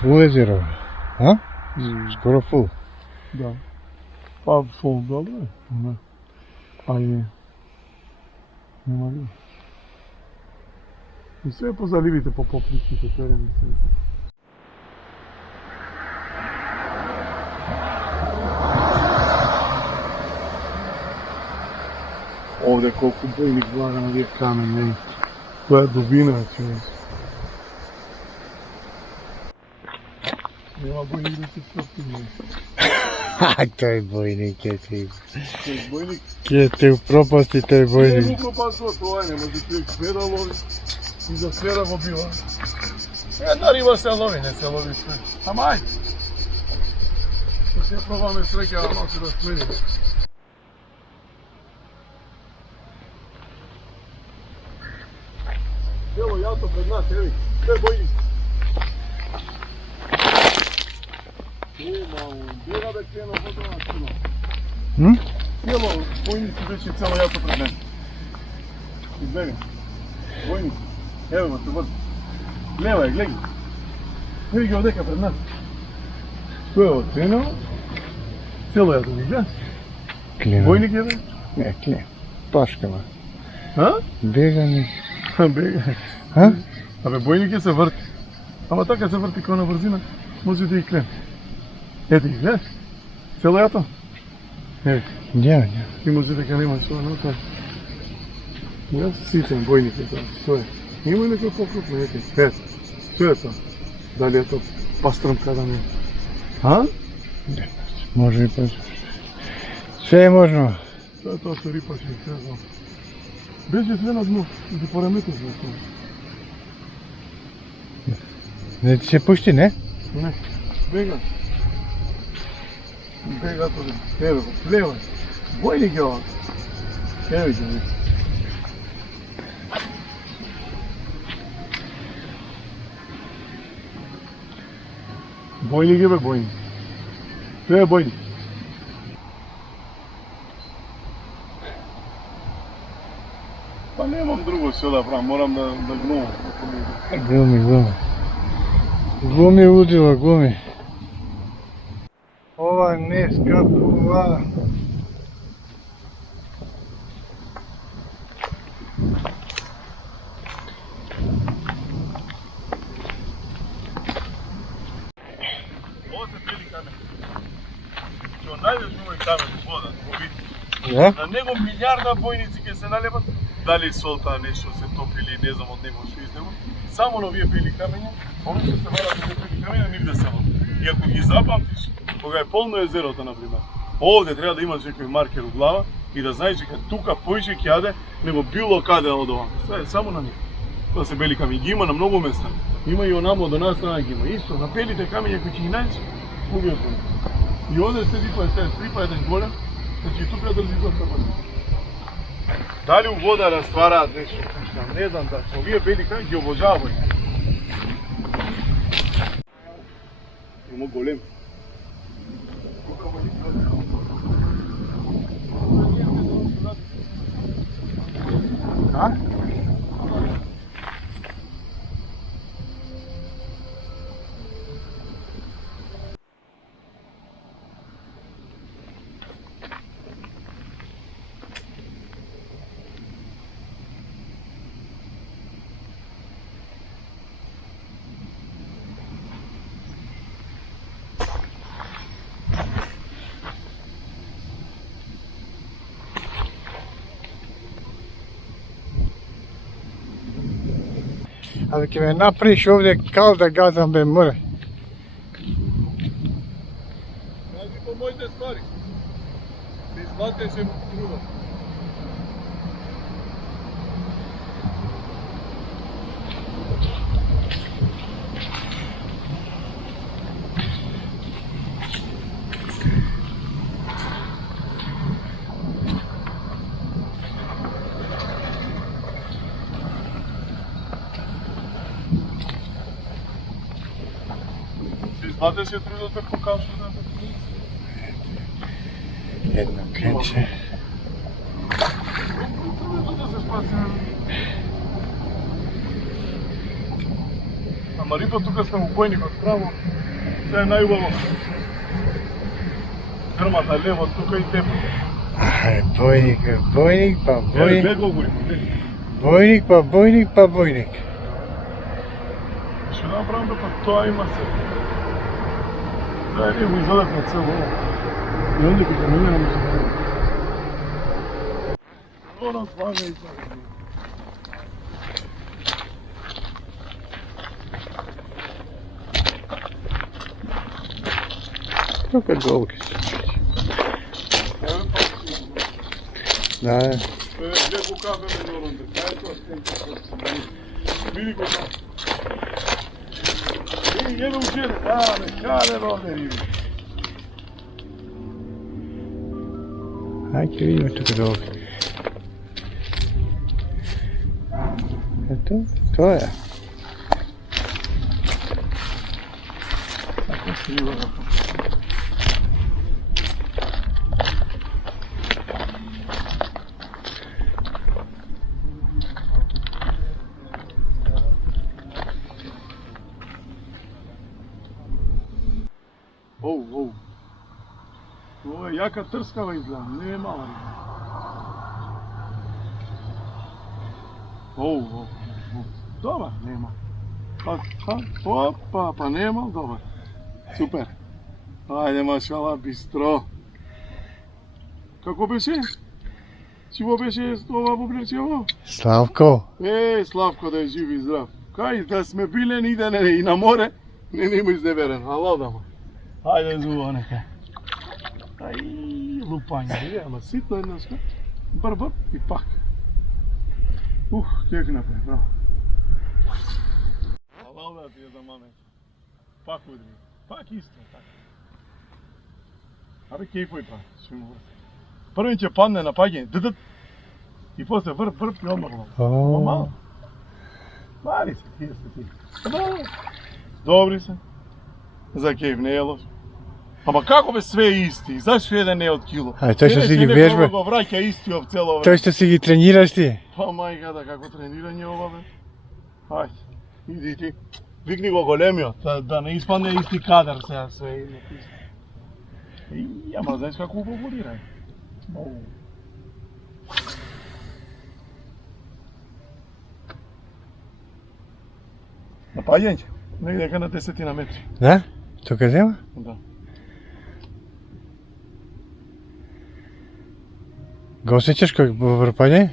Фул езеро, а? Скоро фул. Да. Па фул добро е. Да. А и нема ли. И се по заливите, по поплиските терени. Овде колку бојник влага на вие камен, не? Тоа е дубина, човек. Нема бојник да се стопи. Тој бојник ќе ти... Тој бојник? Ќе те упропасти тој Не бојник. му пропасува тоа, не може човек све да лови. И за све да го бива. Една риба се лови, не се лови све. Ама ајде. Што се пробаме среќа да носи да смениме. Село јато пред нас, еви, све бојник. Бега бе крено во тоа село. Село, бојници беше цело јато пред нас. Избега. Бојник. Ево го се води. Лева е, гледај. Еви ги одека пред нас. Тоа е оценено. Село јато ги гледа. Клема. Бојник е бе? Не, клема. Пашкама. А? Бега не. Бега. А? Абе, бојник е се врти. Ама така се врти као на брзина, може да и клем. Ете ги, гледаш? Цело јато? Еви. Ја. И може дека нема што внатре. Јас ситен бојник е тоа, што е? Има и некој покрупно, ете, ето. Што е тоа? Дали е тоа пастрмка да не? А? Може и па... Све е можно. Тоа е тоа што рипаше, што е тоа. Беше све на дно, да пораметиш за тоа. Не ти се пушти, не? Не, бега. Бега тоа, ево го, лево. Бојник е ова. Ево ги. Бојник е бе, бојник. Тоа е бојник. Па немам друго што да правам, морам да глумам. Глуми. Глуми лудила, глуми. Ова не скапува. Ова се бели камен. Ќе најдеш овој камен во вода, во вид. Да? На него милиарда бојници ќе се налепат. Дали солта нешто се топили, не знам од него што изнемо. Само на овие бели камења, овие што се варат од бели камења нивде се води. И ако ги запамтиш, кога е полно езерото, например, овде треба да имаш некој маркер у глава и да знаеш дека тука поише ќе јаде него било каде од ова. Све е само на него. Тоа се бели камења, ги има на многу места. Има и онамо до нас страна ги има. Исто, на белите камења кои ќе ги најдеш, убио се. И овде се дипа, се стрипа еден горе, значи тука држи доста вода. Дали у вода раствараат нешто, не знам да, овие бели камења ги обожавај. Има голем. А? Абе ќе ме направиш овде кал да газам бе море. Кажи по моите ствари. Ти сватеше труда. Сватеше трудата по кашата. Едно кренче. Ама рипа тука сме у бојникот право. Се е најубаво. Грмата лево тука и тепо. Бојник, бојник, па бојник. Бе го гури. Бојник, па бојник, па бојник. Што направам дека тоа има се. Да, не го изодат на цело ово. И онде кога не мене може да. Оно слага и слага. Тука голки. Да. Две покажаме на онде. Кај тоа стенка? Види го тоа. И едно ужеле. Каде роде риби. Ајде видиме тука голки. Ето, тоа е. Ако се риба да. Оу. Ова е јака трскава изгледа, не е мала риба. Оу. Добар, нема. Па нема, добар. Супер. Ајде, машала, бистро. Како беше? Чиво беше ова бубнечево? Славко. Славко да е жив и здрав. Кај да сме биле и на море, не има изневерен. Ало да ма. Ајде зува нека. Ај, лупање, ама ситно еднашка. Бр и пак. Кек напред, браво. Ало да ти е за маме. Пак удри. Пак исто, така. Абе кејфој па, што му врати. Први ќе падне на паѓање, ддд. И после врп и одмах. Мало. Мари се, тие се тие. Добри се. За кејф не е лош. Ама како бе све исти? Зашто еден не е од кило? Тој што си ги вежба. Го враќа исти ов цело време. Тој што си ги тренираш ти. Па мајка, како тренирање ова бе. Ајде, иди ти. Викни го големиот, да не испадне исти кадар сега све и ама знаеш како убавурира. На паѓање, негде на 10 метри. Да? Тука зема? Да. Го осеќаш кога во паѓање?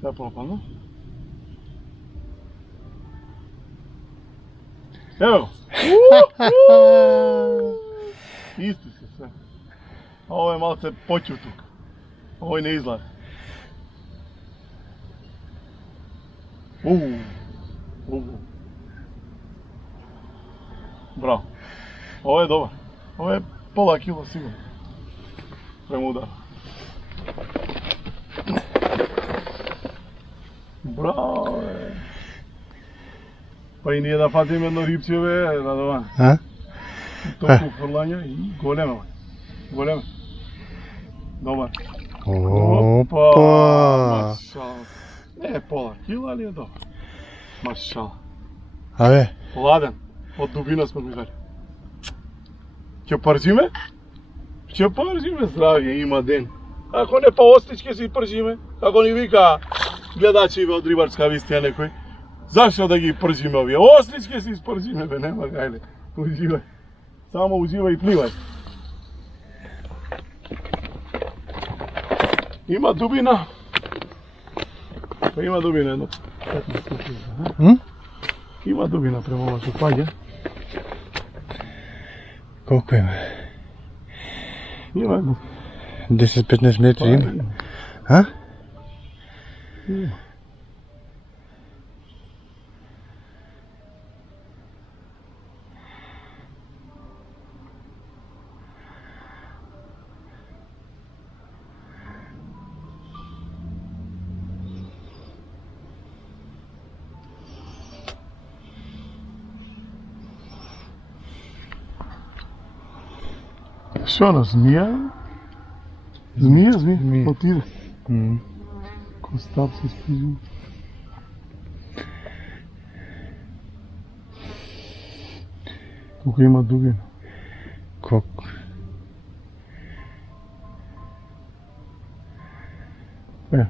Сега пропадна. Ево го. Исти се све. Ово е малце почу тука. Овој не излазе. Браво. Ово е добар. Ово е пола кило сигурно. Према удар. Браво, бе. Па и ние да фатиме едно рипче, бе, Радован. Толку фрлања и голема, бе. Голема. Добар. Опа! Машала. Не е пола кила, али е добар. Машала. Абе? Ладен. Од дубина сме го изали. Ќе пржиме? Ќе пржиме, здравје, има ден. Ако не па остич ќе си пржиме, како ни вика гледачи од Рибарска вистија некој. Зашто да ги пржиме овие? Остич ќе си спржиме, бе, нема гајле. Уживај. Само уживај и пливај. Има дубина. Па има дубина едно. Има дубина према ова што паѓа. Колку има? Има едно. 10-15 метри има. А? Има. Што на змија? Змија? Отиде. Ко стап се спижу. Колко има дубина. Колко? Сега.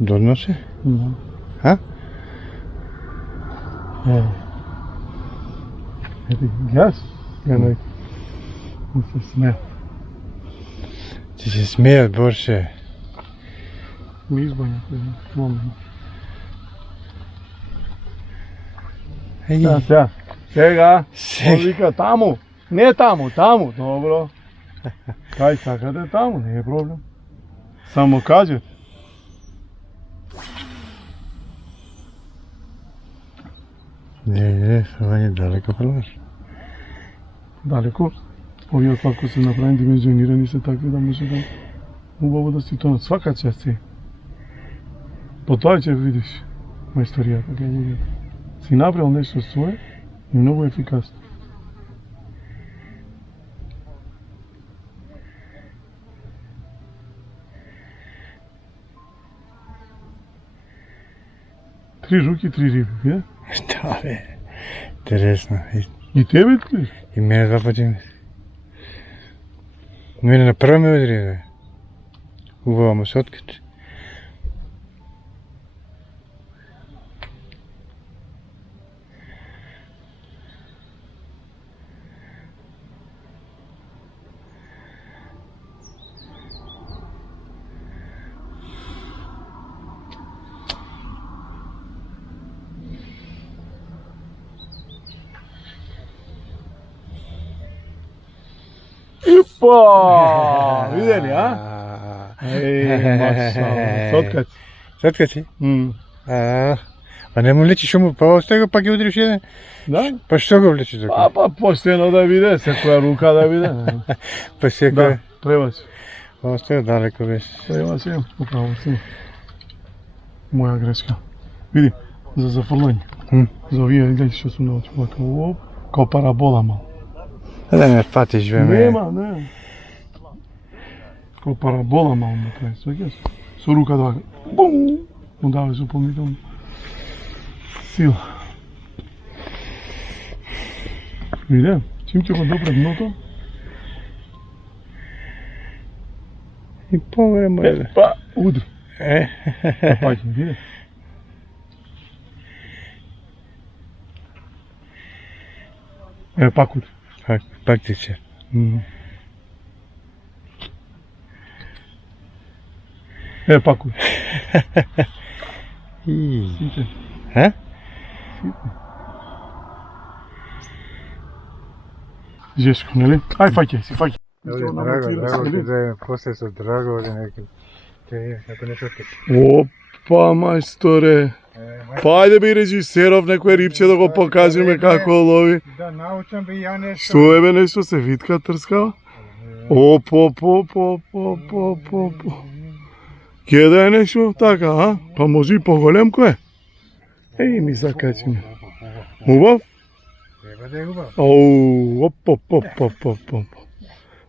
Додно се? Да. А? Ето, гледаш? Гледай. Му се смеят. Ти се смеят, Борше. Ми избаня, момент. Еј, Сега. Сега. Он вика таму. Не таму, таму. Добро. Кај сакате таму, не е проблем. Само кажете. не, ова е далеко прелаш. Далеко. Овие како се направени димензионирани се такви да може да убаво да си тонат свака част се. По тоа ќе видиш мајсторијата кај луѓето. Си направил нешто свое и многу ефикасно. Три руки, три риби, виде? Да, бе. Интересно. И тебе ти? И мене два пати. Мене на прва ме удри, бе. Убава му се откачи. Ипа! Виде ли, а? Машалlah. Се откачи. Се откачи? Па не му личи шо му, па остега пак ја удриш еден. Да? Па што го влечи така? Па поштено да биде, секоја рука да биде. Па секој. Да, требаше. Остега далеко беше. Требаше, управо си. Моја грешка. Види, за зафрлање. За овие гледи што сум научил, оп, као парабола мал. Да ме фатиш, бе, ме. Нема, не. Као парабола мал ме прави, свеќаш? Со рука да бум! Му даваш дополнително сила. Виде, чим ќе го допре дното? И погре му е. Па, удри. Па Паќе, виде. Пак удри. Пак тече. Пак удри. Сите. А? Жешко, нели? Ај, фаќај си, фаќај. Драго ти да после со Драго или неки. Ако не шоткаш. Опа, мајсторе. Па ајде би режисеров некој рибче да го покажеме како лови. Да научам би ја нешто. Што е бе нешто се витка трскава? Оп. Ке да е нешто така, а? Па може и поголем кој е? Еј, ми закачи. Убав? Треба да е убав. Оп.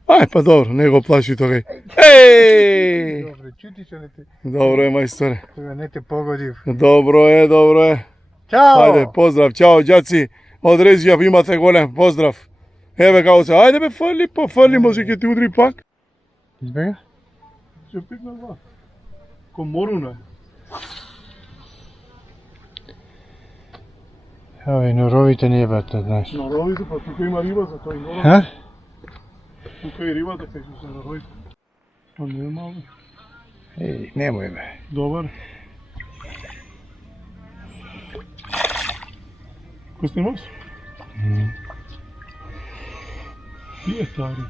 Ај, па добро, не го плаши тогај. Еј! Добре, чути што не те. Добро е, мајсторе. Кога не те погодив. Добро е. Чао! Ајде, поздрав, чао, ѓаци. Од Резија имате голем поздрав. Еве како се, ајде бе, фали, може ќе ти удри пак. Избега? Ќе пикна два. Ко моруна. Овие норовите не ебат, знаеш. Норовите, па тука има риба за тој норов. Ха? Тука е рибата кај што се норовите. Па не е мало. Еј, немој бе. Добар. Кој снимаш? Тие таа риба.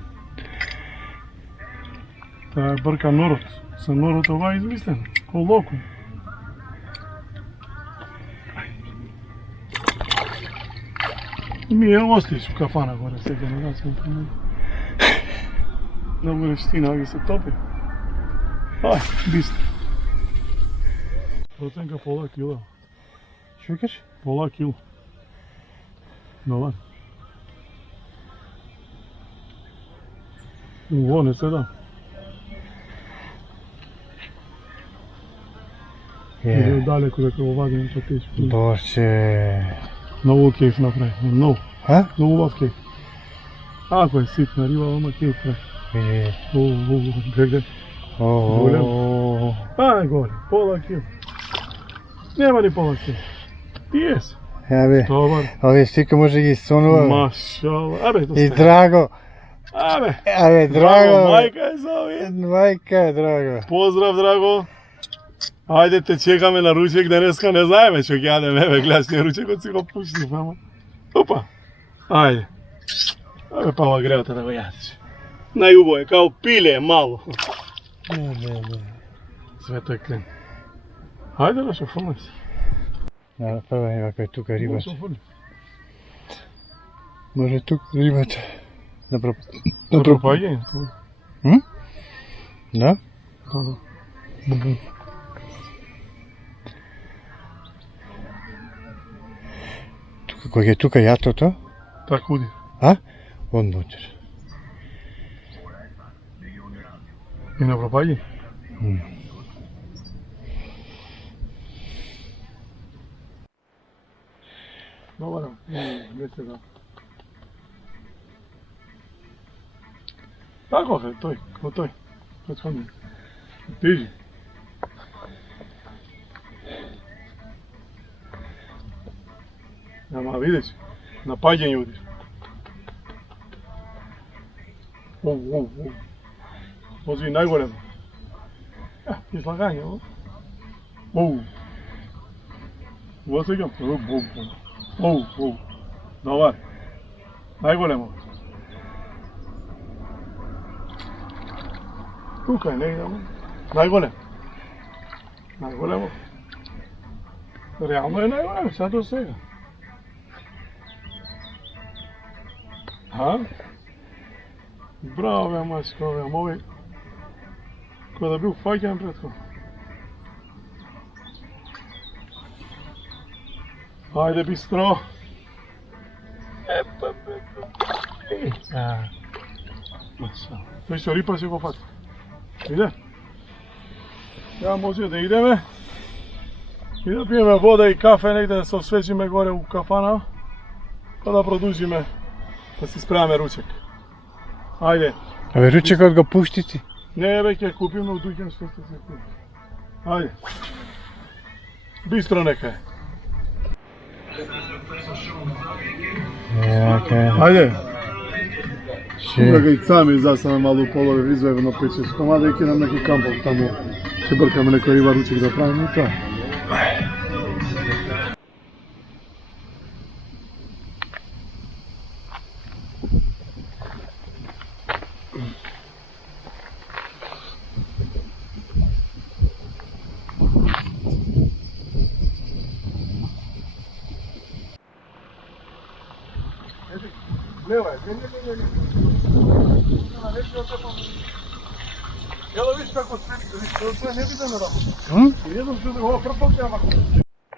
Таа е брка норот. Со норот ова е измислено. Ко локум. Ми е остиш в кафана горе, сега не да се упомени. На горещина ги се топи. Ај, бистро. Проценка пола кила. Што викаш? Пола кило. Добар. Во, не се да. Иде далеко дека го вадим со тешко. Борче. Много кейф направи, много. А? Много убав кейф. Ако е ситна риба, ама кейф прави. Гледай. О. Горе, пола кил. Нема ни пола кил. Пиес. Абе, Добар. овие стика може ги сонува. Машала. Абе, тоа И Драго. Абе, Драго. Мајка е за овие. Мајка е Драго. Поздрав, Драго. Ајде те чекаме на ручек, денеска не знаеме што ќе јадеме, еве гледаш ние ручекот си го пуштив, ама. Опа. Ајде. Абе, Пава греота да го јадеш. Најубаво е, као пиле, мало. Не. Свето е клен. Ајде да шофурне се. Да, прва ева кај тука рибата. Шофурне. Може тука рибата. На пропаѓање. Да? Да. Тука кој е тука јатото? Така уди. А? Однутре. И на пропаѓање? Добро, не се да. Tako je, toj, ko toj. Prethodni. Teži. Ама видиш, напаѓање удиш. Ози најголем. Излагање, Во сегам. Добар. Најголемо. Тука е негде, најголем. Најголемо. Реално е најголем, сега до сега. Браво, бе, мачко, бе, овој кој да бил фаќан предходно. Ајде, бистро. Епа, бе. Тој што рипа се го фати. Иде? Ја може да идеме и да пиеме вода и кафе негде да се освежиме горе у кафана, па да продолжиме да си спремаме ручек. Ајде. Абе, ручекот го пушти ти. Не, бе, ќе купиме у дуќан што сте се купи. Ајде. Бистро нека е. Ајде. Тука га и сами засаме малу полове извајме на 5-6 комада и ќе нам неки кампов таму. Ќе бркаме некој риба ручек да правиме и тоа.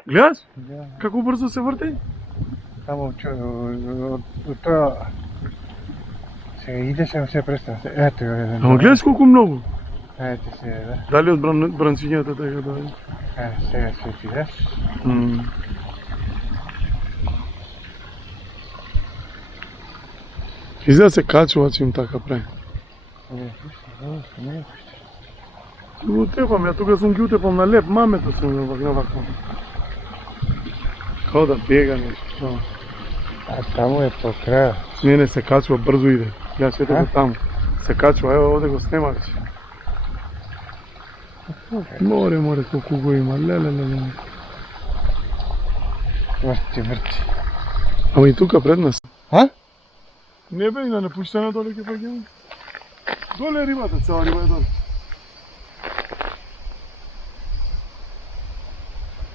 Гледаш? Како брзо се врти? Само тоа... Сега идеше, се престана. Ето ја. Ама гледаш колку многу? Ето сега, да. Дали од бранчињата така да... Сега се видаш. Изгледа се качува, че им така прави. Го утепам, ја тука сум ги утепам на леп, мамето сум на вако. Као да бега нешто. А таму е по крај. Не, се качува, брзо иде. Ја се го таму. Се качува, ево овде го снимах. Море, колку го има, леле. Врти. Ама и тука пред нас. Не бе, да не пуштаме доле ќе паѓаме. Доле е рибата, цела риба е доле.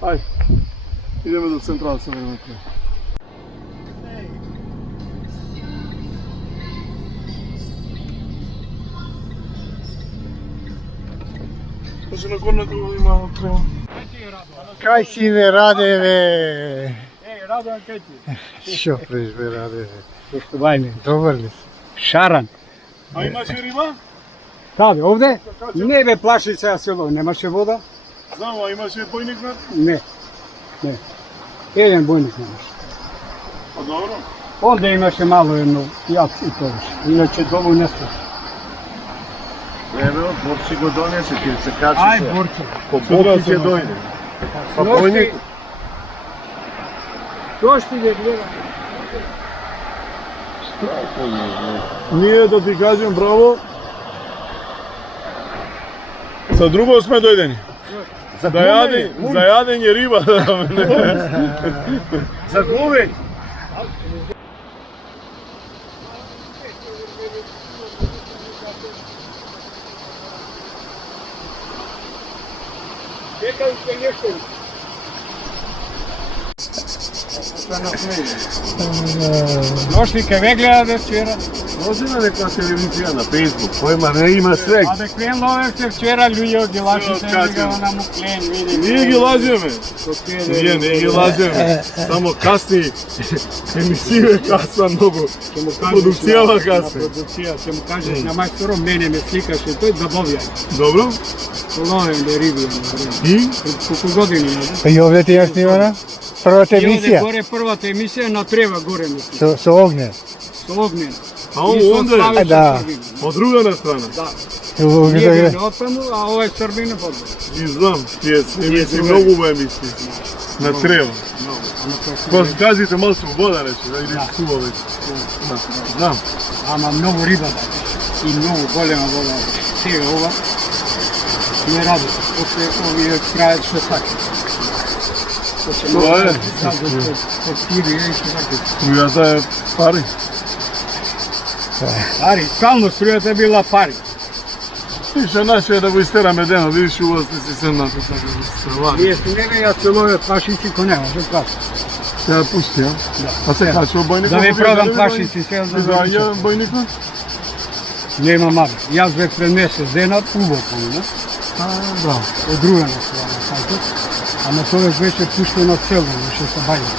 Ајде, идеме до централа се време тој. Може на горната има према. Кај си бе, Раде, бе? Радоан, кај ти? Шо преш бе, Раде, бе? Поштувајме. Добар ли си? Шаран. А имаше риба? Каде, овде? Не бе, плаши се село, немаше вода? Знам, а имаше бојник на? Не. Еден бојник немаше. Па добро. Онде имаше мало едно, јас и тоа. Иначе долу не се. Еве, Борчи го донесе, ќе се качи Ај, се. Борче. По Боки ќе дојде. Па појник. Тоа што ќе гледа. Ние да ти кажем браво. За друго сме дојдени. За јадење риба. За говење. Дека ќе нешто. Дошли ке ве гледа вчера. Може на нека телевизија на Facebook, којма не има свег. А да крен ловевте вчера луѓе од гилашите кажем. на муклен, види. Ние ги лажеме. Ние не ги лажеме. Само касни емисија касна многу. Продукцијава касни. Продукција, ќе му кажеш на мајстором, мене ме сликаше, тој да бовјај. Добро? Ловем да риби. И? Колку години, не? И овде ти ја снимана? Првата И овде емисија горе првата емисија на Трева горе ми. со огне. Со огнен. А ово онде? Да. Од другата страна. Да. Убаво ги Ние загре. бе отаму, а ова е Србина подбор. И знам, тие емисии многу емисии. На Трева. Па газите мал свобода рече, да или сува веќе. Знам. Ама многу риба да. И многу голема вода. Сега ова не ради. После овие крајат што сака. Тоа е. Струјата е пари. Пари, скално струјата била пари. Ише наше да го истераме дено, видиш ува сте си седнати така да се вади. Вие сте не ја се ловят плашици конева, што кажа. Се ја пушти, а? Да. А се качува бојникот? Да ви продам плашици сега за Изаѓа бојникот? Нема маби. Јас бе пред месец денат убаво, не? Да. Од друга страна, сајтот. Ама тоа беше пуштено цело, беше се баја.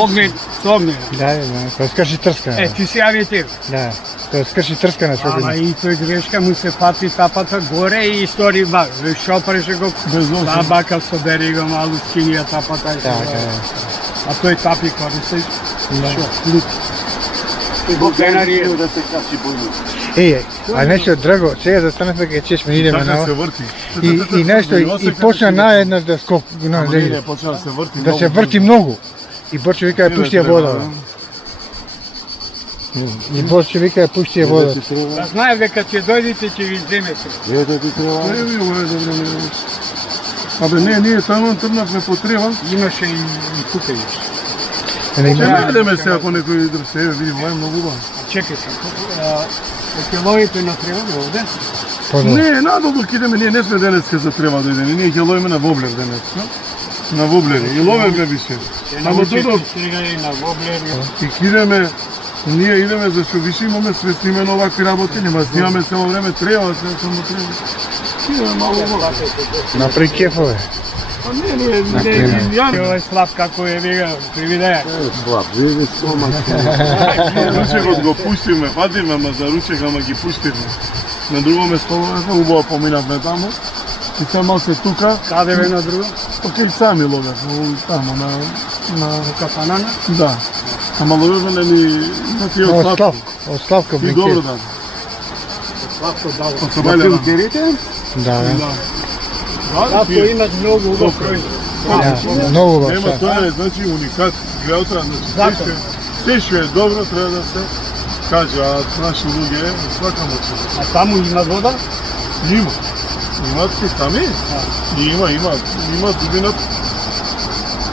Огнен, со огнен. Да, тоа скрши трскана. Ти се јави тебе. Да, тоа скрши трскана што Ама ти. и тој грешка му се фати тапата горе и истори баг. Што преше го Без носен. табака со берига малу скинија тапата. Да, да. А тој тапи користи. Што? Лут. Го денари да се качи бојник. А нешто драго, сега застанавме кај чешме, идеме Така на се врти. и нешто и почна наеднаш да скок, Не, почна да се врти. да се врти многу. И Борче вика ја пушти ја вода. И Борче вика ја пушти ја вода. Да знае дека ќе дојдете ќе ви земете. Абе не, ние таму тргнавме по Трева. Имаше и тука и. Не Ќе има. најдеме се ако некој дрсе, види, ова е многу убаво. Чекај се. Ќе ловите на Трева овде? Не, надолу ќе идеме, ние не сме денеска за Трева дојдени, ние ќе ловиме на Воблер денес, на Воблери, и ловевме више. Ама додо, сега и на воблер. и ќе идеме, ние идеме зашто више имаме свести имено овакви работи, нема снимаме цело време Трева, само Трева. Идеме малу вода. Напри кефове. А не, ја Ова е слаб како е вега при видеа. слаб, види стомак. Ручекот го пуштивме, патиме, ама за ручек, ама ги пуштивме. На друго место убаво поминавме таму. И се малце тука, Каде ве на друго? по сами ловев, таму на Кафанана? да. Ама ловевме на тие Од слабки. Слав, од Славко И добро Блинкет. да. Слабко дало. Од Собалјана. Да, да. Да. Слабко Да, имат многу убав производ. Да, многу убав Нема, са. тоа е, значи, уникат. Гледата, Зато. значи, се што е добро, треба да се каже, а наши луѓе, свака мочи. А таму има вода? Има. Имат сами? Има дубина.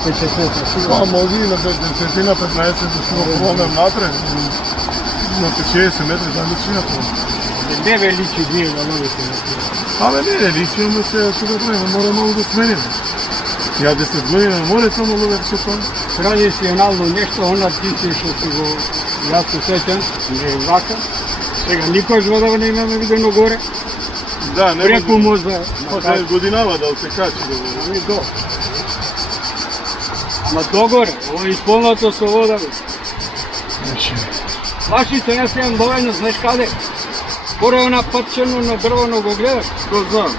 Ќе се Па моги на 10-15 да се пробаме напред. На 60 метри далечината. не ве личи вие да ловите на Трева. Абе не, личиме се тука треба, мора малку да смениме. Ја 10 години на море само ловев со тоа. Традиционално нешто, она тише што си го јас се сеќам, не е вака. Сега никој вода не имаме видено горе. Да, не Преку може. После годинава да се качи да го. Ами до. Ама догоре, ова е исполнато со вода. Вашите не се имам доволно, знаеш каде? Горе она патчено на дрвено го гледаш, Што знам?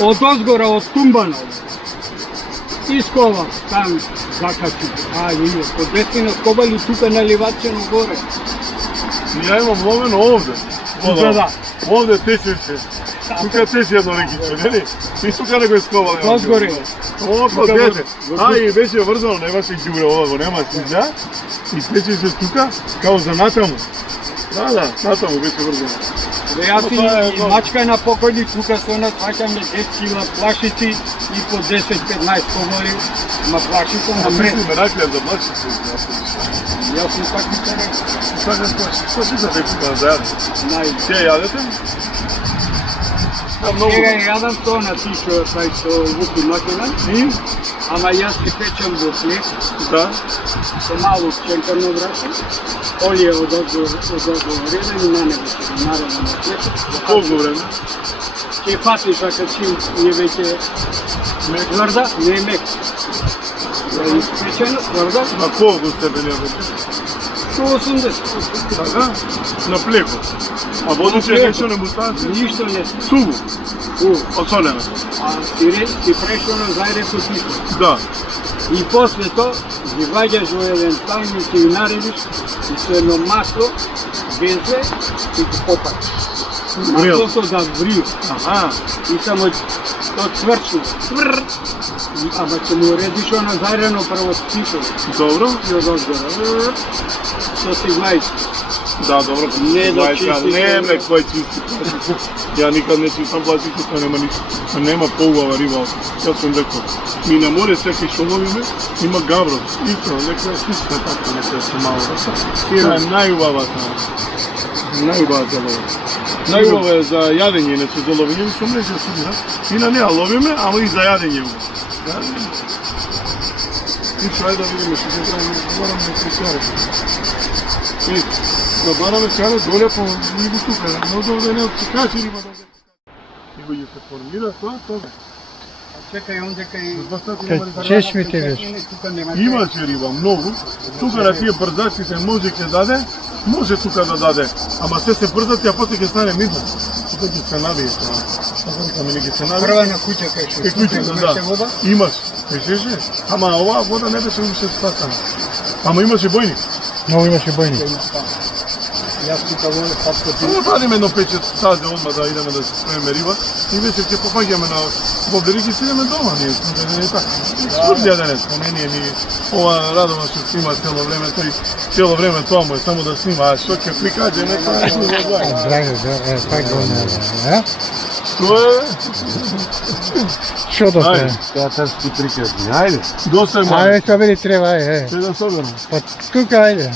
од озгора, од Тумбана. Искова, там, закачи. Има, по 200 скобали тука наливачено горе. Ја имам ловено овде. Тука да. Овде тече се. Тука тече едно рекиче, нели? И тука не го исковал. Одгоре. Око дете. И беше врзано, не беше ѓубре ова, го нема сиза. И тече се тука, као за натаму. Да, натаму беше врзано. Јас и мачка на покојни тука со нас фаќаме 10 кила плашици и по 10-15 скобали. Ма плашите на мрез. Ме раклија за плашици. Јас сум такви терен. Што си за дека заедно? Се јадете? Сега јадам тоа на тишо, тај што вуки макина. Ама јас ќе печам во хлеб. Да. Со малу ченкарно враче. Олие од реден и на него ќе наредам на хлеб. Колку време? Ќе фатиш ако чим е веќе тврда, не е мек. Испечено, тврда. На колку степени е веќе? 180. Така? На плеко. А водиче нешто не му ставате? Ништо не. Суво? Осолено? Ти прешено зајде со тишо. Да. И после тоа ги ваѓаш во еден тајник и наредиш и со едно масло, везе и ги попаш. Маслото да врiju. И само тоа цврчи. Ама ќе му редиш оно зајдено прво тишо. Добро. И од одгора. Со сигмајчи. Да, добро. Не да чисти. Не, бе, кој чисти. Ја никад не чистам пластик, тоа нема ништо. Нема поубава риба. Јас сум рекол. Ми на море секој што ловиме, има гавро. Исто, нека е слична така, нека се мало. Тира е најубавата. Најубавата лова. Најубава е за јадење, иначе за ловење со мрежа судира. И на неа ловиме, ама и за јадење. И што е да видиме, што ќе правиме, бараме да се караме. Да бараме караме доле по ниву тука, но добре не откачи риба да се. И го се формира тоа. Чекај онде Кај чешмите беше. Имаше риба, многу. Тука на тие брзачите може ќе даде, може тука да даде. Ама се брзати, а после ќе стане мидно. Тука ќе се навие тоа. Така викаме, не ќе се навие. Прва на куќа кај Куќа, да. Имаш. Кажеше, ама оваа вода не беше уште спасана. Ама имаше бојник. Много имаше бојник. Јас тука во папката. Не вадиме едно печет стаде одма да идеме да се смееме риба и вечер ќе попаѓаме на воблери и си идеме дома, ние сме не така. Екскурзија денес, мене ни ова Радован што снима цело време тоа му е само да снима, а што ќе прикаже нека не го знае. Драго, да, так го не. Што е? Што да се? Тоа търси приказни, ајде. Доста е Ајде, што били треба, ајде. Се да соберам. Па тука, ајде.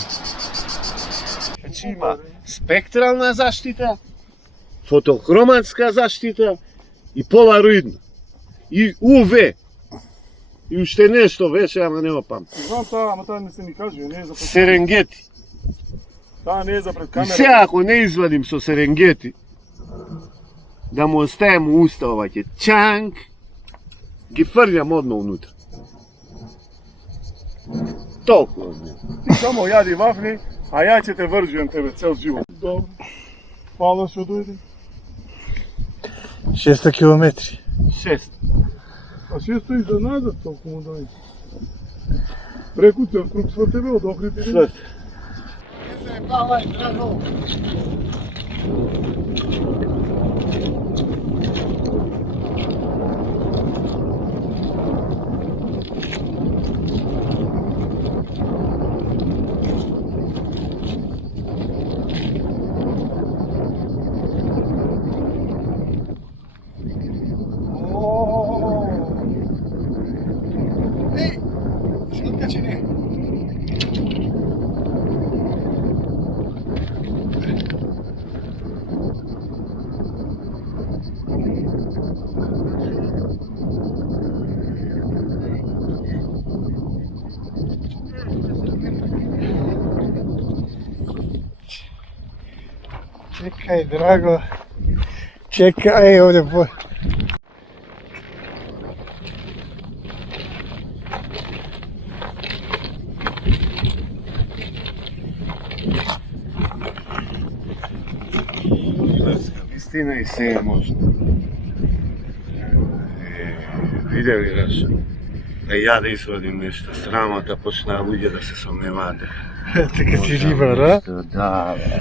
Значи има спектрална заштита, фотохроматска заштита и полароидна. И УВ. И уште нешто беше, ама нема памет. Знам таа, ама таа не се ми каже, не е за пред Серенгети. Таа не е за пред И камера. сега ако не извадим со Серенгети, да му оставим у уста оваќе чанг, ги фрлям одно унутра. Толку. Ти само јади вафли, а ја ќе те вржувам тебе цел живот. Добро. Фала што дојде. 600 километри. 6. А шесто и за назад толку му дојде. Преку цел круг со тебе од Охрид или? След. Čekaj, drago. Čekaj, ovdje po... Истина и се е можно. Видели Раша? ја да извадим нешто, срамота почнаа луѓе да се сомневаат. Така си рибар, а? Да, бе.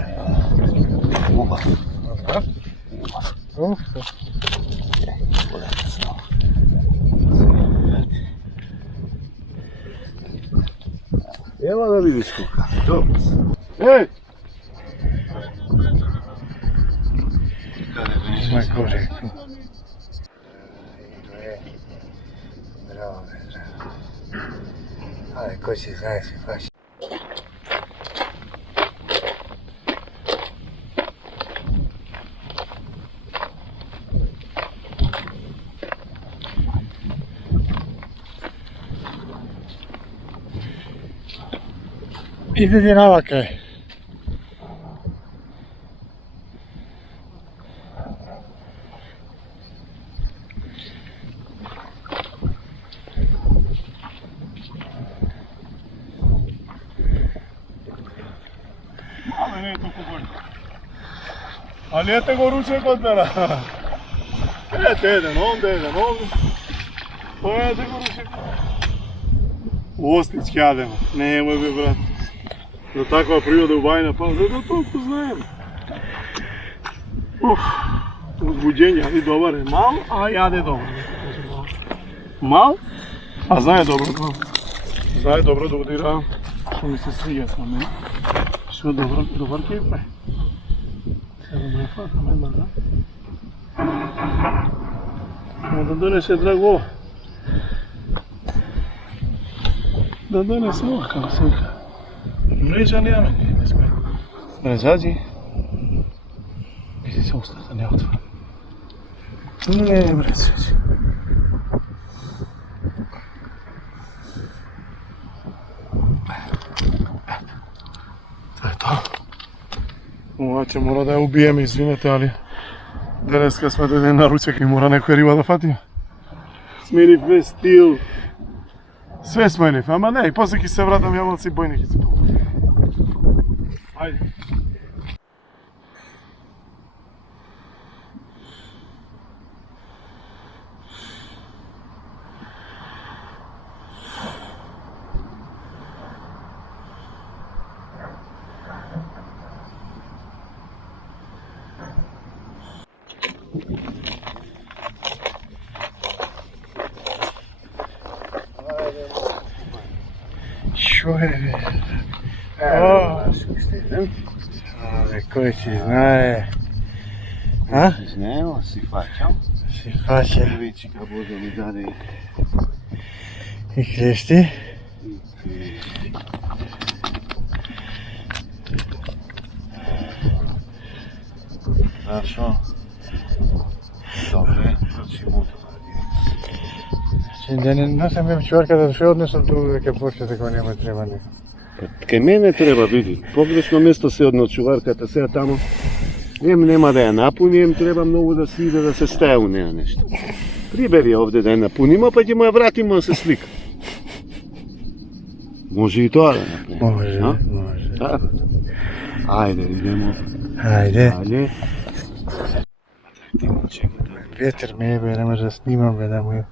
Убав. Ела да видиш колка. Добро. Еј! Има горе. Браво, браво. Ајде, кој си знае се фаши. Иде навака е. Ама не е толку горе. Ali ете го ручекот, бера. Ете еден, онде. Тоа ете го ручекот. Оснички јадемо. Немој бе, брат. На таква природа у бајна, па зато толку знаем. Возбуđenje, ali dobar je. Mal, a jade dobro. Mal, a знае dobro да. Знае dobro да удира. Што ми се свиѓа со мене. Што добар кип е. Сега ме фака мене, да? Да донесе драго. Да донесе ова, како се вика. Мрежа нема, не сме. Мрежаджи. Биде се остата, не отвора. Не, мрежаджи. Тоа е тоа. Ова ќе мора да ја убиеме, извинете, али денеска сме дојдени на ручек и мора некоја риба да фатиме. Сменив ве стил. Све сменив, ама не, и после ќе се вратам јавалци и бојни ќе се полу. Ајде. Шо е, бе? Кој си знае? А? Знаеме, си фаќам. Си фаќа Вече ка Божа ми даде и крести. Хорошо. Добре, значи муто. Да не носам чуварка да се однесам туку дека почне така нема треба не. Кај мене треба види. Погрешно место се одно чуварката, сега тамо. Нема да ја напуним, треба многу да се иде да се стае у неа нешто. Прибери овде да ја напуниме, па ќе му ја вратиме да се слика. Може и тоа да направиме. Може, може. Ајде, идемо. Ајде. Ајде. Ветер ме ебе, не може да снимам бе да му е.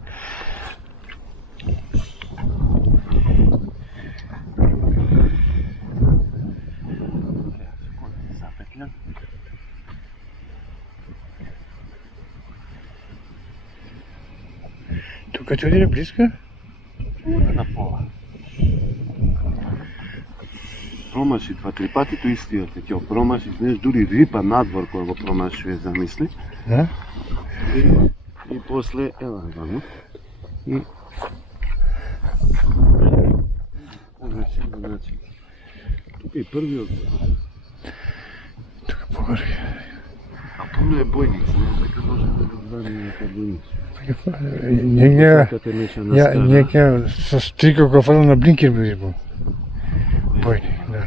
Тука ќе одиме близко? На пола. Промаши 2-3 пати то истиот, ќе го промаши, знаеш, дури рипа надвор кој го промашува, замисли. Да? И после, ела, вамо. И значи, тука е првиот. Тука погори. А пуно е бојник, знаеш, дека може да го звани нека бојник. Некоја со стрико кој фала на блинкер би рибо. Бојник, да.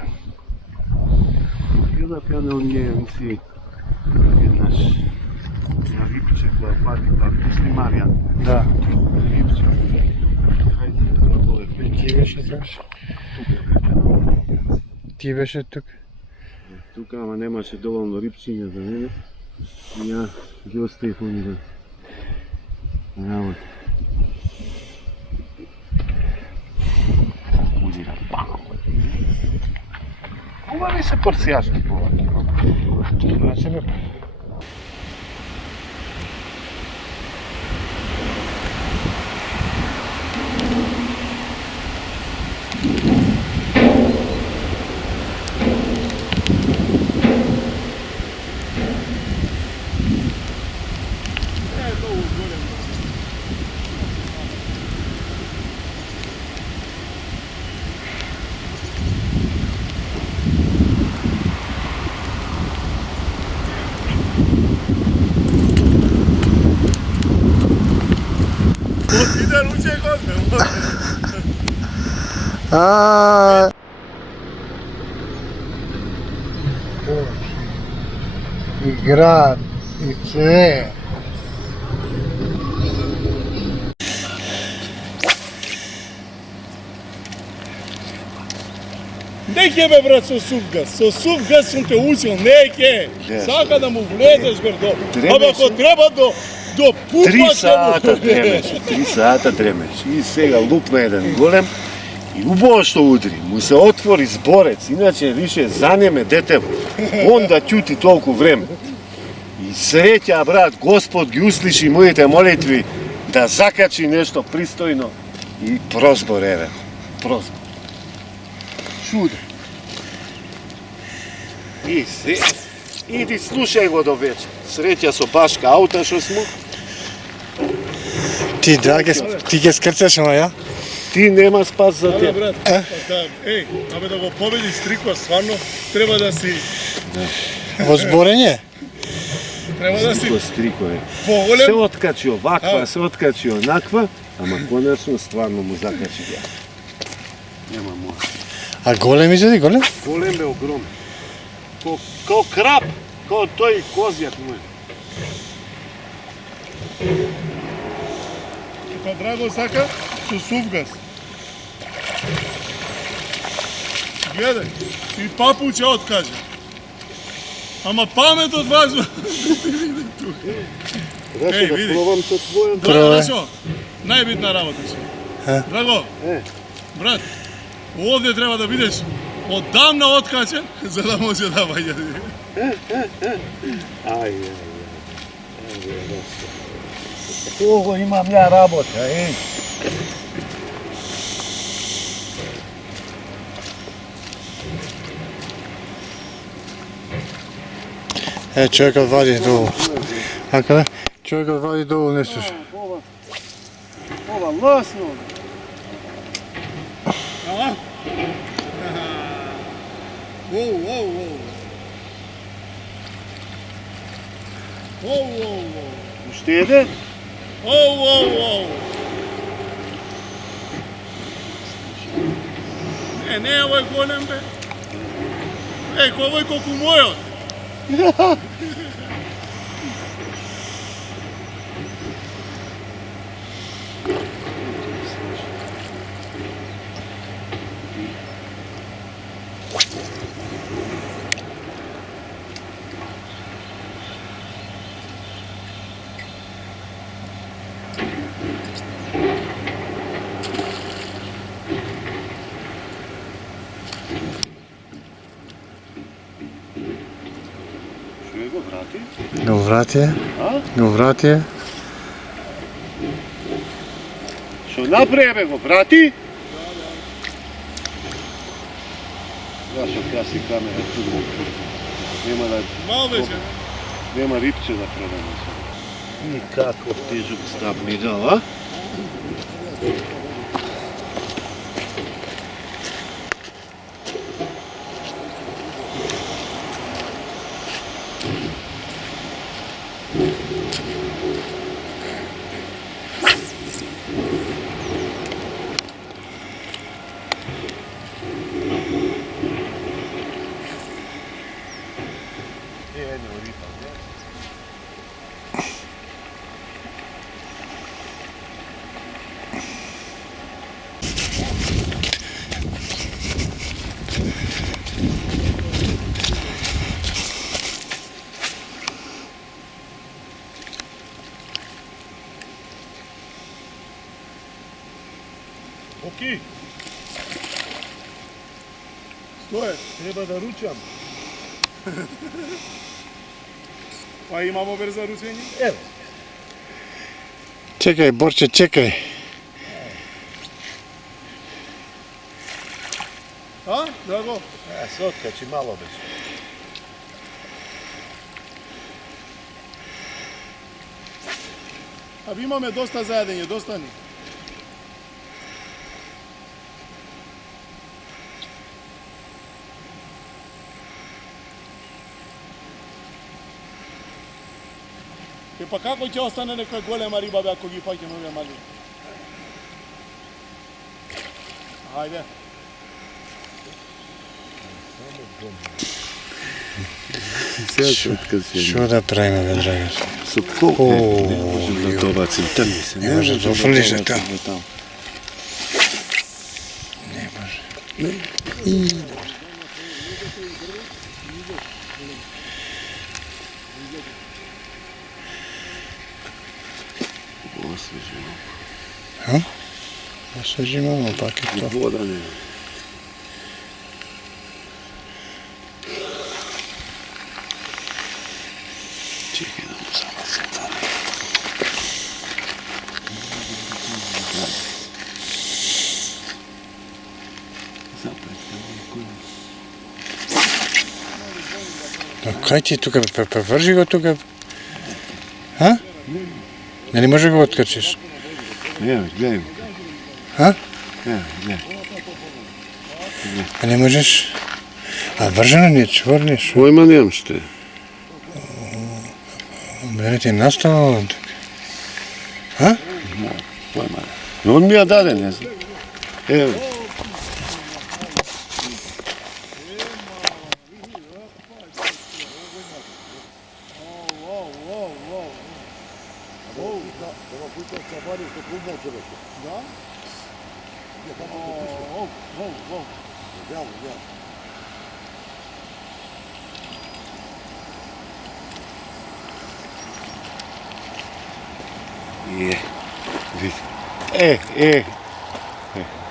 Јуда пјане оние, мисли, еднаш, на рипче која фати, па пусти Маријан. Да. Рипче. Хајде, да боле пет. Ти беше тук? Ти беше тук? Тука, ама немаше доволно рипчиња за мене. И ја ги оставив они да работи. удира. Убави се порцијашки поваќе. Значи ме. Иде руче козме. И град, и все. Неќе бе брат со сувгас. Со сувгас сум те учил, неќе. Сака да му влезеш брдо. Ама ако треба до пупа 3 сата дремеше, 3 сата дремеше. И сега лупна еден голем и убаво што удри. Му се отвори зборец, иначе више занеме детево. Он да ќути толку време. И среќа, брат, Господ ги услиши моите молитви да закачи нешто пристојно и прозбор, еве, прозбор. Чудо. И се, иди слушај го до вечер. Среќа со башка аута што смо. Ти, драге, ти ќе скрцаш, ама ја? Ти нема спас за Абе, теб. брат, еј, абе да го победи Стриква, стварно, треба да си, Во зборење? треба да си Го стрикове. Се поголем. откачи оваква, се откачи онаква, ама конечно стварно му закачи ја. Нема може. А голем изеди, голем? Голем бе огромен. Као краб, као тој козјак мој. Па Драго сака со сувгас. Гледај, и папуче откаже. Ама паметот важно. Рашо Еј, да види. пробам со твојот. Пробај. Драго, најбитна работа си. Драго, Е. брат, овде треба да бидеш одамна откачен, за да може да ваѓа. Ај. Ого, имам ја работа, еј. Човекот вади долу. Така да? Човекот вади долу, не слуша. Ова лосно. Ама? Воу, воу, воу. Воу, воу, воу. Уште еден? Воу, воу, воу. Не е овој голем, бе. Овој колку мојот. Чуј го врати? Го врати, А? го врати. Што направи бе го врати? Зашо каси камера тук. Нема да Мал беше. нема рипче да продаме. Никаков тежок стап ми дал, а? Окей. Тоа е. Треба да ручам. Па имамо брзо ручење? Ево. Чекај, Борче, чекај. А? Драго? Се откачи мало беше. Аби имаме доста заедење, доста ни. И па како ќе остане некоја голема риба бе ако ги паќаме овие мали? Хајде. Сега се откачи. Што да правиме, бе, драгаш? Со колко? Не можем да то бацим. Трни се. Не може да фрлиш за там. Не може. Освежи малко пак е то. Вода не. Чекай да му забацам това. Кај ти тука, превржи го тука. А? Нели може го откачиш? Ево, гледай. А? Ево, гледай. А не можеш? А вржено не чворниш? Појма немам што е. Бере ти настава. А? Појма не. Но он ми ја даде, не знам. Ево.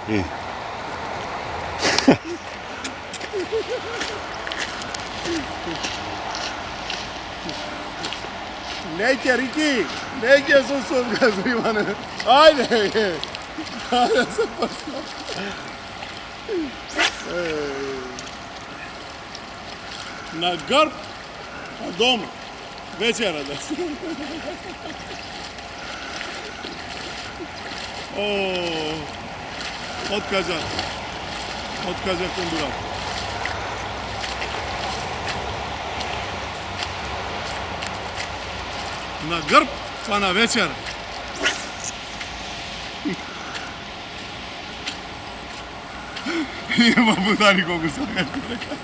Вidi. Неќе, Рики! Неќе со сумка за Иване! Ајде! Ајде се пошла! На грб, а дома. Вечера да се. Откажа кондурат. На грб, па на вечер. Има будали колку сакаш дека.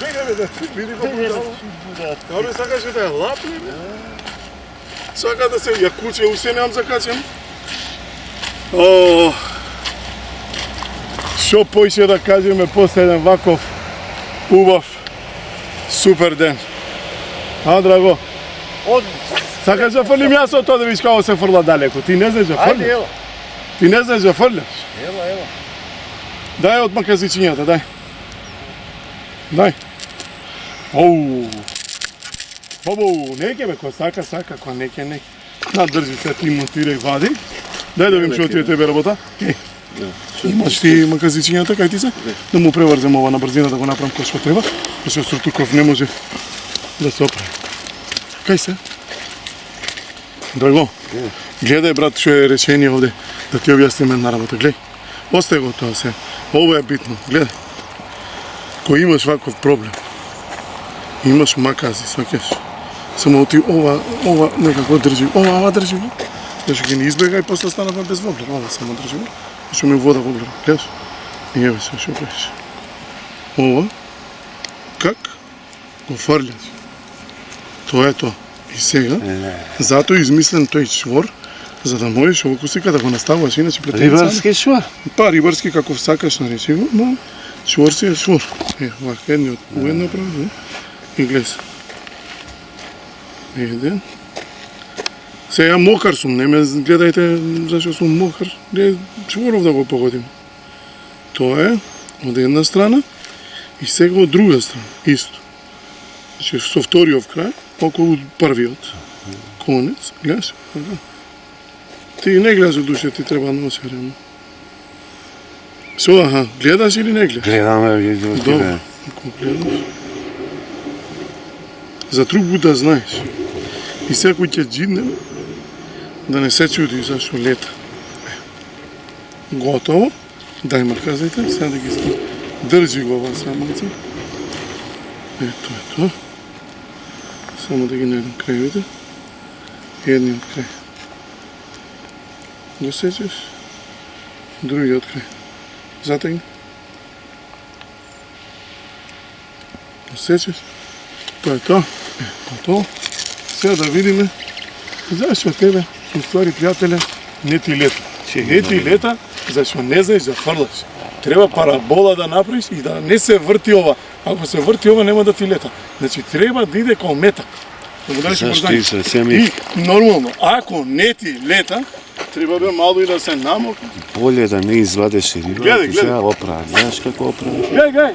Бега да види колку будал. Абе сакаш да ја лапне бе? Сака да се ја куче, уште немам закачам. Шо поише да кажеме после еден ваков убав супер ден. А, драго? Одлично. Сакаш да фрлим јас од тоа да видиш како се фрла далеко. Ти не знаеш да фрлиш. Ајде, ево. Ти не знаеш да фрлиш. Ево. Дај од маказичињата, дај. Дај. Оу. Бабу, неќе бе, кој сака, кој неќе, не. На, држи се, ти монтирај, вади. Дај да видим што ти е тебе работа. Имаш ти маказичињата, кај ти се? Да му преврзем ова на брзина, да го направам кој што треба. Пошто Суртуков не може да се оправи. Кај се? Драго, гледај брат што е речение овде, да ти објасним една работа, гледај. Остај го тоа се. Ова е битно, гледај. Кој имаш ваков проблем, имаш макази, сваќаш. Само ти ова некако држи, ова држи го. Зашто ќе ни избега и после станавме без воблер. Ова само држи го. Зашто ми вода воблер, гледаш? И еве се што правиш. Ова, как го фрлјаш. Тоа е тоа. И сега, затоа измислен тој чвор, за да можеш овако сека да го наставуваш, иначе пред Рибарски швар. Па, рибарски каков сакаш, наречи го, но чвор си е чвор. Вака едниот уедно прави, и гледа. Еден. Сега мокар сум, не ме гледајте зашто сум мокар, не чворов да го погодим. Тоа е, од една страна и сега од друга страна, исто. Значи со вториот крај, околу првиот. Конец, гледаш? Ти не гледаш од душе, ти треба да носи реално. Со, гледаш или не гледаш? Гледаме, ги Добро, ако гледаш. За друг пат да знаеш. И секој ќе джидне, да не се чуди зашо лета. Готово. Дај маказите, сега да ги ставам. Држи го ова самаца. Ето. Само да ги најдам крајовите. Едниот крај. Го сечеш. Другиот крај. Затегни. Го сечеш. Тоа е тоа. Готово. Сега да видиме зашо тебе, уствари пријателе, не ти лета. Не ти лета, зашо не знаеш да фрлаш. Треба парабола да направиш и да не се врти ова. Ако се врти ова, нема да ти лета. Значи треба да иде као метак. Да го дадеш Зашто и се семи? И нормално, ако не ти лета, треба бе мало и да се намокне. Боле да не извадеш рибата, Гледај. сега оправа. Знаеш како оправа? Гај.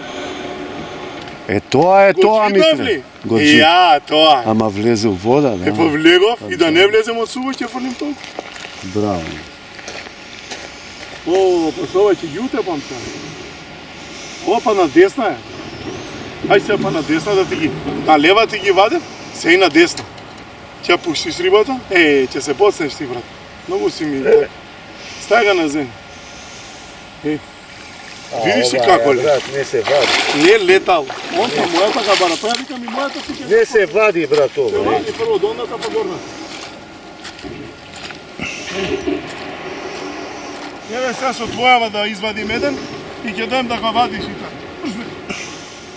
Тоа е тоа, Го джиднав Митре. ли? Го джид. Ја, тоа. Ама влезе у вода, да. Па влегов и да не влезем од суво, ќе фрлим толку. Браво. О, па со ова ќе ги утепам сега. Ова па на десна е. Ај сега па на десна да ти ги... На лева ти ги вадев, се и на десна. Ќе пуштиш рибата, ќе се поцнеш ти, брат. Многу си ми... Стај га на земја. Видиш ли како ле? Брат, не се вади. Не летал. Он па мојата габара, па ја викам и мојата ти ќе... Не се вади, брат, Се ова. вади прво долната па горната. Еве сега со твојава да извадим еден и ќе дадем да го вадиш и така.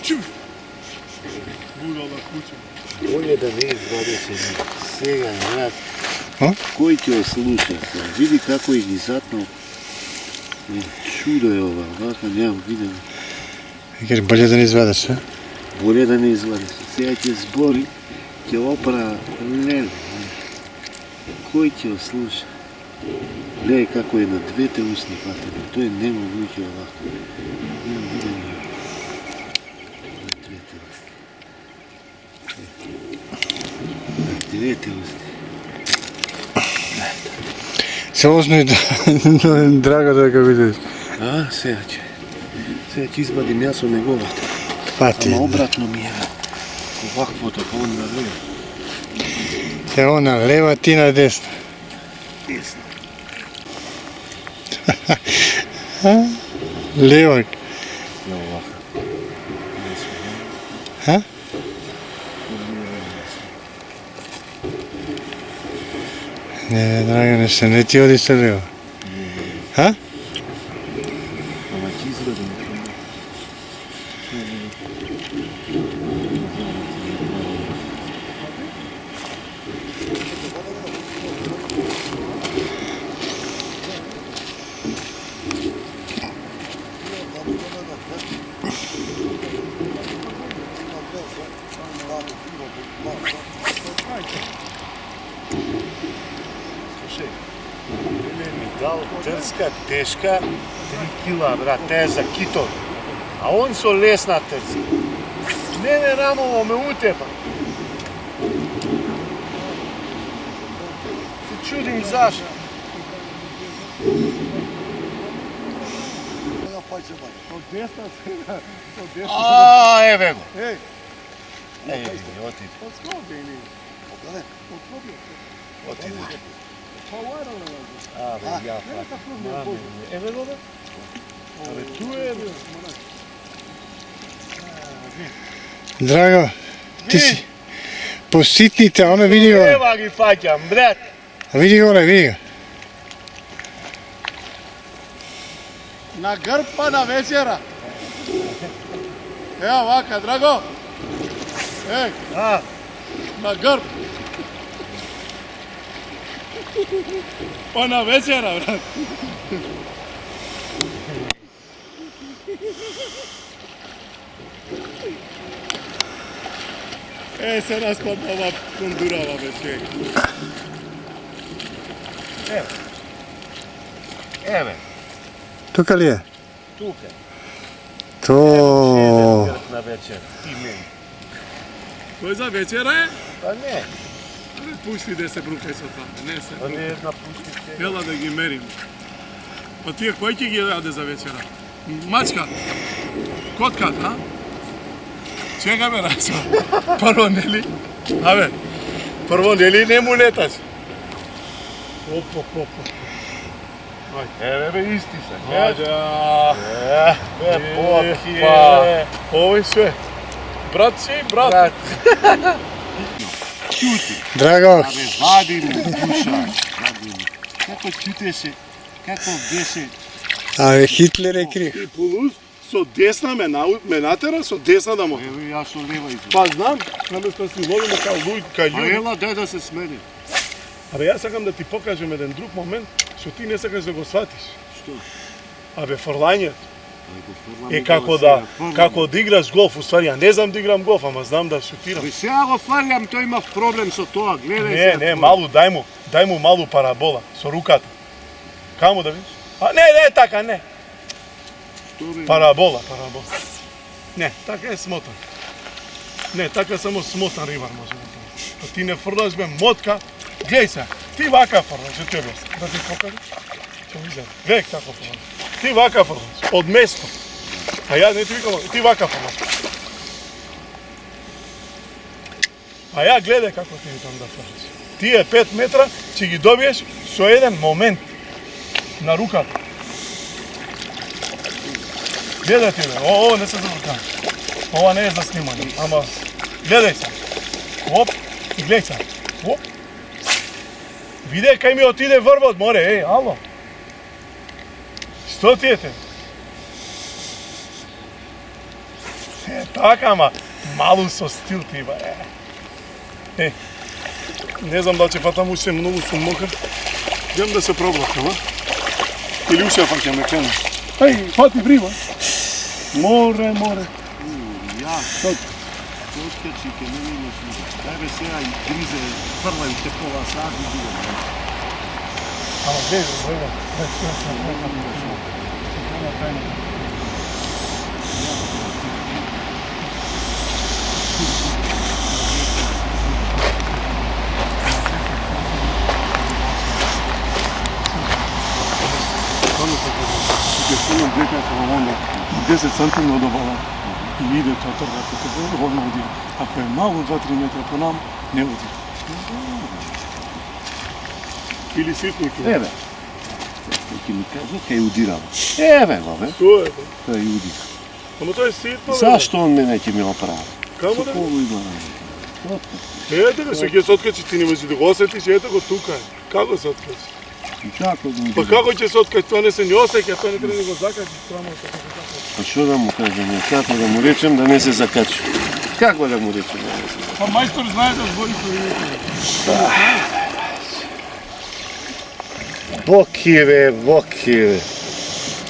Чув. Будала куча. Боле да не извадиш рибата. Сега, брат. А? Кој ќе ја слуша сега? Види како и ги затнал. Чудо е ова, вака нямам видено. Викаш, болje да не извадаш, а? Боле да не извадиш. Сега ќе збори, ќе опра леле. Кој ќе ја слуша? Гледај како е на двете усни фатени. Тој е немогуќе овако. Нема видено. На двете усни. На двете усни. Се ознои драго да го видиш. Сега ќе извадим јас од неговата. Пати. Ама обратно ми е. Оваквото, па он на лево. Се он на лева, ти на десна. Десно. Левак. Ја овака. А? Не, драго, не ти оди со лево. А? Ама ќе извадим. Дал трска тешка 3 кила, брат, те е за китон. А он со лесна трска. Не рамово ме утепа. Се чудим зашто. Еве го. Отиде. Отиде. Ја еве го бе. Абе ту е. Драго, ти си по ситните, оно види го. Ева ги фаќам, брат. Види го, види го. На грб па на вечера. Еа вака, драго. На грб. Па на вечера, брат. Се распадна ова кондурава, бе, човек. Еве, Тука ли е? тука. То. На вечер. И мен. Кој за вечера е? Па не. Пусти да се брукај со тоа. Не се. Па не една пустите. Ела да ги мерим. Па тие кој ќе ги јаде за вечера? Мачка? Коткат, а? Чека бе, Рачо. Прво нели? Абе, прво нели не му леташ? Оп. Еве бе исти се. Ајде. Боки. Овој све. Брат си, брат. Чути. Драго, Абе, вади ми душа. Како чутеше, како беше. абе Хитлер е крив. Ти полус, со десна ме натера, со десна да му. Еве јас со лева изум. Па знам, наместо да си ловиме кај А луѓе. ела дај да се смени. Абе, јас сакам да ти покажем еден друг момент, што ти не сакаш да го сватиш. Што? Абе, фрлањето. Е како да играш голф, уствари, ја не знам да играм голф, ама знам да шутирам. Бе, сега го фрлям, тој има проблем со тоа, гледај. Не, малу, дај му малу парабола, со руката. Каму да видиш? А не, така, не. Парабола. Не, така е смотан. Не, така само смотан ривар може да бъде. Па ти не фрлаш бе мотка, гледај се, ти вака фрлаш, што ти објасни, да ти покажам. Што видиш, век така фрлаш. Ти вака фрлаш, од место. А ја не ти викам, ти вака фрлаш. А ја гледај како ти викам да фрлаш. Тие 5 метра ќе ги добиеш со еден момент на руката. Гледај ти бе, ово не се завртам. Ова не е за снимање, ама гледај се. Оп, и гледај се. Оп. Виде кај ми отиде врвот, море, ало. Што ти е те? Така, ама малу со стил ти ба, не знам дали ќе фатам уште, многу сум мокар. Идем да се проблакам, а? Или уште фаќаме кена? Фати врима. Море. Јас, откачи ке мене не слуга. Дај бе сега и гризе, фрлај те пола сад и биде. Ама гледај, гледај. 10 сантима од обала и иде тоа трга како одно оди. Ако е малку 2-3 метра по нам, не оди. Или ситники. Еве. Ќе ми кажа, кај удирам. Еве го, бе. Тоа е, бе. Кај удира. Ама тоа е ситно, бе. Зашто он мене ќе ми оправи? Камо да? Колу има работа. Ете бе, што ќе се откачи, ти не можеш да го осетиш, ето го тука е. Како се откачи? И како да Па како ќе се откачи, тоа не се не осеќа, тоа не треба да го закачи, страмо како се Па што да му кажем, како да му речем да не се закачи? Како да му речем да не се закачи? Па мајстор знае да збори со име. Боки.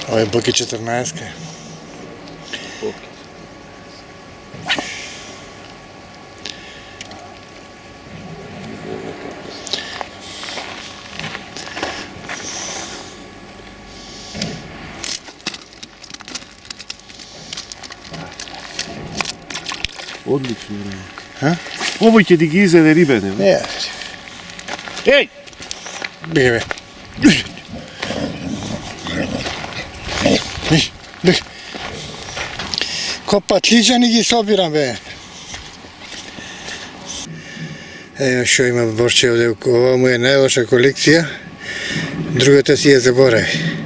Ова е Боки 14. Одлично. А? Овој ќе ги изеде рибене. Не, Еј! беге бе. Ко патлиџани ги собирам бе. Ево што има борче овде, ова му е најлоша колекција, другата си ја заборави.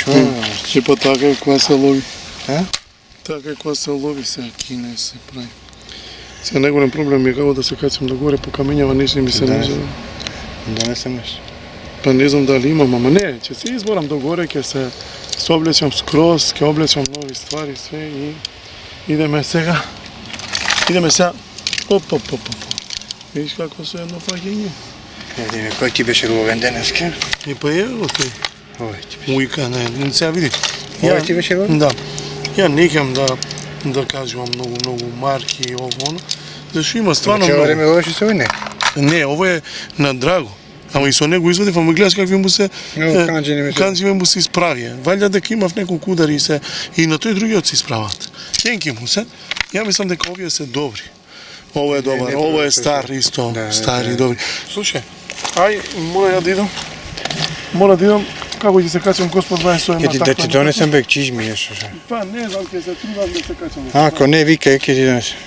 Што? Че па така е која се лови. А? Така е која се лови, се кине се прави. Сега најголем проблем е како да се качам да горе по камењава, нешто ми се Да. може. Да не се меш. Па не знам дали имам, ама не, ќе се изборам до горе, ќе се облечам скроз, ќе облечам нови ствари, све и идеме сега. Оп. Видиш како се едно фаќање? Видиме, кој ти беше ровен денеска? И па е го тој. Ова ти беше. Уика, не, сега види. Ова ти беше го? Да. Ја неќам да кажувам многу марки и ово оно. Зашто има стварно Че многу. време ова што се оне? Не, ово е на Драго. Ама и со него извадив, ама гледаш какви му се канџи му се исправи. Валја дека имав неколку удари и на тој другиот се исправат. Тенки му се. Ја мислам дека овие се добри. Ово е добар, ово е стар исто, стари добри. Слушај, ај, мора да идам. Мора да идам. Како ќе се качам Господ знае со има Да ти донесам бек чижми нешто. Па не знам, ќе се трудам да се качам. Ако не викај, ќе ти донесам.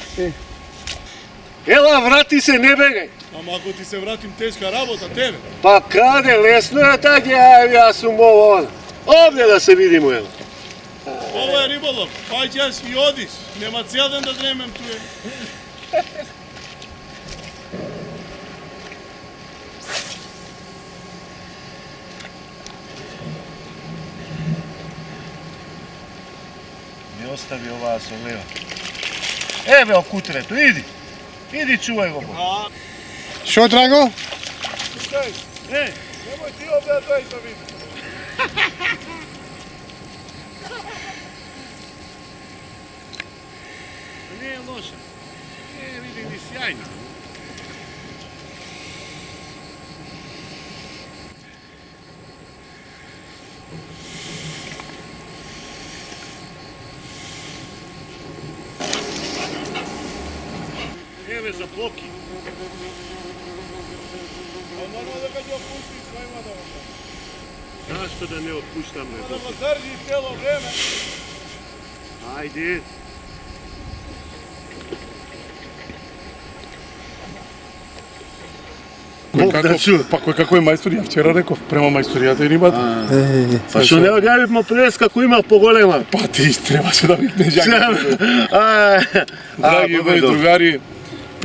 Ела, врати се, не бегај. Ама ако ти се вратим тешка работа, тебе. Па каде, лесно е таќе, јас сум ово. Овде да се видимо, ела. Ово е риболов, паѓаш и одиш. Нема цел ден да дремем туе. Ми остави оваа со лева. Еве окутрето, иди. Иди, чувај го. Шо, Драго? Немој ти овде да дојдеш да видиш. Не е лоша. Не, види, ни сјајна. Еве за блоки. Нормално дека ќе опустиш, нема да го. Зашто да не отпуштам? Да го држи цело време. Ајде. Па кој како е мајстор, ја вчера реков, према мајсторијата и рибата. Па што не одјавивме прес како имав поголема? Па ти требаше да викнеш јака. Драги мои другари,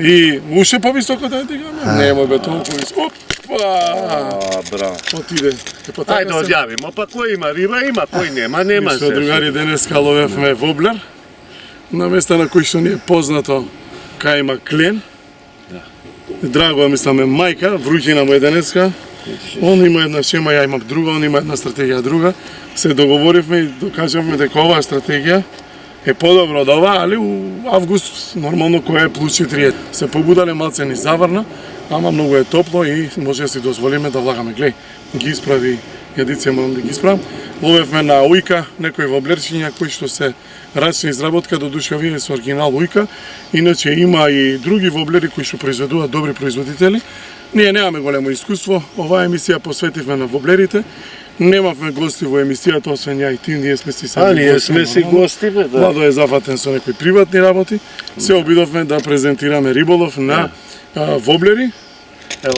и уште повисоко да ти гаме? Немој бе толку високо. Опа! Браво. Отиде. Ајде одјавимо, па кој има риба има, кој нема, нема Што другари, денеска ловевме воблер, на места на кој што ни е познато кај има клен. Драго е, мислам, е мајка, вруќина му е денеска. Он има една шема, ја имам друга, он има една стратегија друга. Се договоривме и докажавме дека оваа стратегија е подобро од ова, али у август нормално кој е плюс 4 се побудале, малце ни заврна, ама многу е топло и може да си дозволиме да влагаме. Глеј, ги исправи јадиција, морам да ги исправам. Ловевме на ујка, некои воблерчиња кои што се рачна изработка, до душа овие со оригинал ујка. Иначе има и други воблери кои што произведуваат добри производители. Ние немаме големо искуство, оваа емисија посветивме на воблерите. Немавме гости во емисијата, освен ја и ти, ние сме си сами ние сме си гости, бе, да. Владо е зафатен со некои приватни работи. Се обидовме да презентираме риболов на воблери.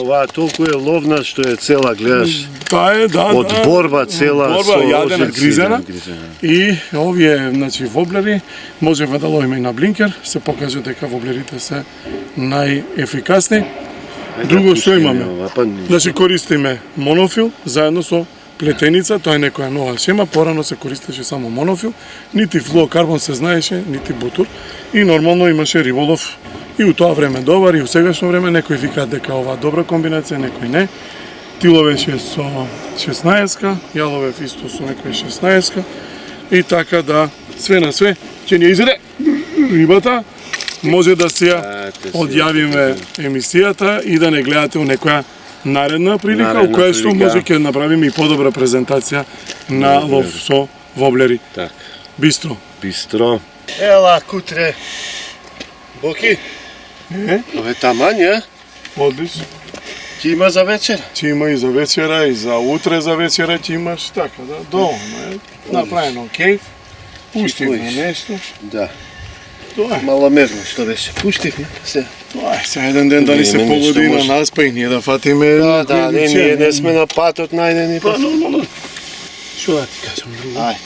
Оваа толку е ловна што е цела, гледаш. Та е, да, Од борба цела борба, со јадена, ожици, гризена. гризена. И овие, значи, воблери, можеме да ловиме и на блинкер, се покаже дека воблерите се најефикасни. Друго што имаме? Значи, користиме монофил, заедно со плетеница, тоа е некоја нова шема, порано се користеше само монофил, нити флуокарбон се знаеше, нити бутур, и нормално имаше риболов и у тоа време добар, и у сегашно време, некои викаат дека ова добра комбинација, некои не. Ти ловеше со 16-ка, ја ловев исто со некој 16-ка, и така да, све на све, ќе ни изеде рибата, може да се ја одјавиме емисијата и да не гледате у некоја наредна прилика, у која што може ќе направиме и подобра презентација на лов со воблери. Так. Бистро. Бистро. Ела, кутре. Боки? Ове тамање, Одлично. ќе има за вечер. Ќе има и за вечера, и за утре за вечера ќе имаш така, да, доволно е. Направено кейф, пуштивме нешто. Да. Тоа е. Маломерно што беше. Пуштивме се. Тоа е, сега еден ден да ни се Нема ништо погоди на може. нас, па и ние да фатиме... Да, не, ние не сме на патот најдени. Па, нормално. Што да ти кажам друго? Ајде.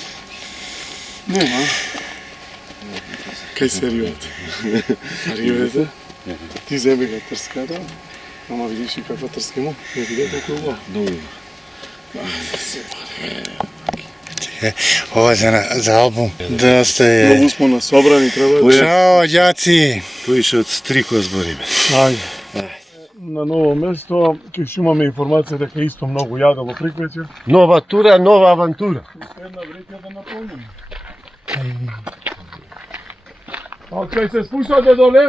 Нема. Кај се ривате? Ривете? Ти земи га трската, ама видиш и каква трска има. Не видите колко е убаво. Ова за албум. Да сте... Многу смо насобрани, треба да... Чао, ѓаци! Поише од стрико збориме. Ајде. на ново место, ќе ќе имаме информација дека исто многу јаде во приквеќе. Нова тура, нова авантура. Една вреќа да наполним. Океј, се спуштате доле.